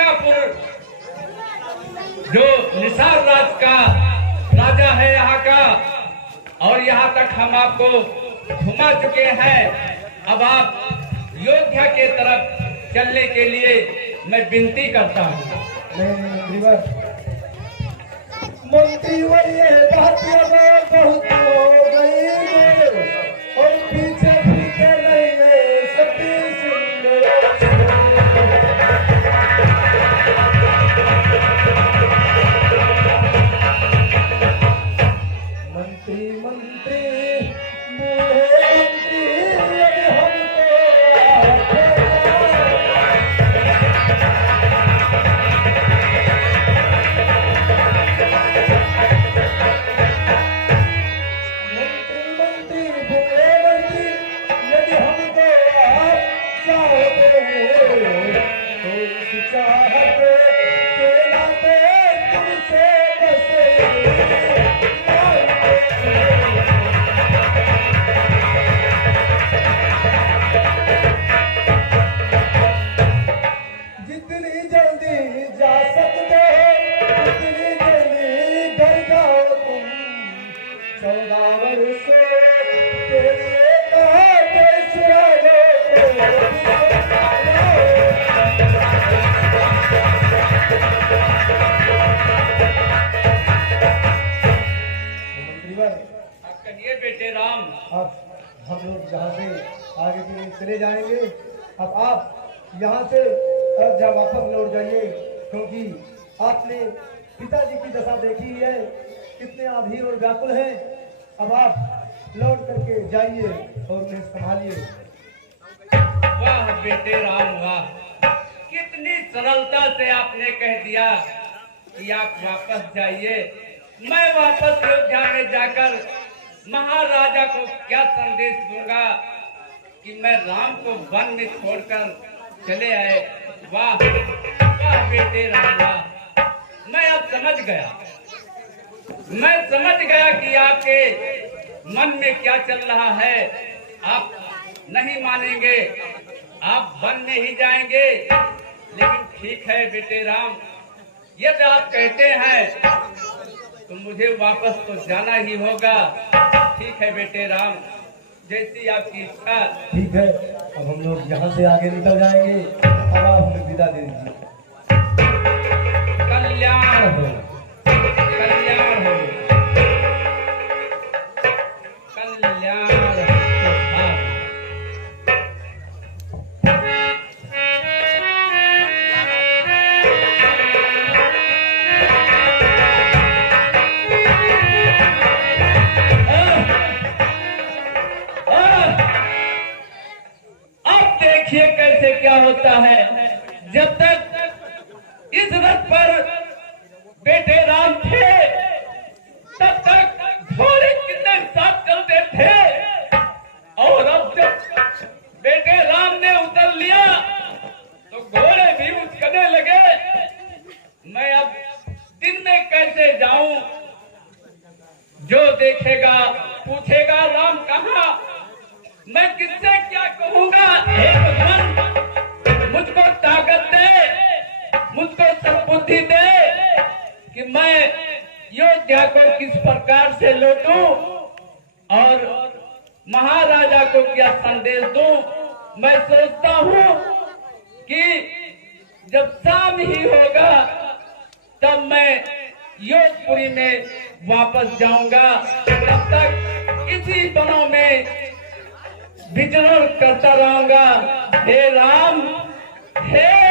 हस्तिनापुर जो निसार राज का राजा है यहाँ का, और यहाँ तक हम आपको घुमा चुके हैं। अब आप अयोध्या के तरफ चलने के लिए मैं विनती करता हूँ। मंत्री ये बात बहुत हो गई और पीछे पीछे नहीं सती मंत्री मंत्री बेटे राम। अब हम लोग यहाँ से आगे के लिए चले जाएंगे। अब आप यहाँ से अयोध्या वापस लौट जाइए, क्योंकि आपने पिताजी की दशा देखी है, कितने अधीर और व्याकुल हैं। अब आप लौट करके जाइए और उन्हें संभालिए। वाह बेटे राम वाह, कितनी सरलता से आपने कह दिया कि आप वापस जाइए। मैं वापस अयोध्या में जाकर महाराजा को क्या संदेश दूंगा कि मैं राम को वन में छोड़कर चले आए। वाह वाह बेटे राम वाह, मैं अब समझ गया कि आपके मन में क्या चल रहा है। आप नहीं मानेंगे, आप वन में ही जाएंगे। लेकिन ठीक है बेटे राम, यदि आप कहते हैं तो मुझे वापस तो जाना ही होगा। ठीक है बेटे राम, जैसी आपकी इच्छा। ठीक है, अब हम लोग यहाँ से आगे निकल जाएंगे। अब आप हमें विदा दे दीजिए। कल्याण हो, कल्याण हो, कल्याण हो। कैसे क्या होता है, जब तक इस रथ पर बेटे राम थे तब तक घोड़े कितने साथ चलते थे, और अब जब बेटे राम ने उतर लिया तो घोड़े भी उछलने लगे। मैं अब दिन में कैसे जाऊं? जो देखेगा पूछेगा राम कहाँ, मैं किससे क्या कहूंगा? हे भगवान, मुझको ताकत दे, मुझको सद्बुद्धि दे कि मैं अयोध्या को किस प्रकार से लौटूं और महाराजा को क्या संदेश दूं। मैं सोचता हूं कि जब शाम ही होगा तब मैं योधपुरी में वापस जाऊंगा। तब तक इसी वनों में विचरण करता रहूंगा। हे राम, हे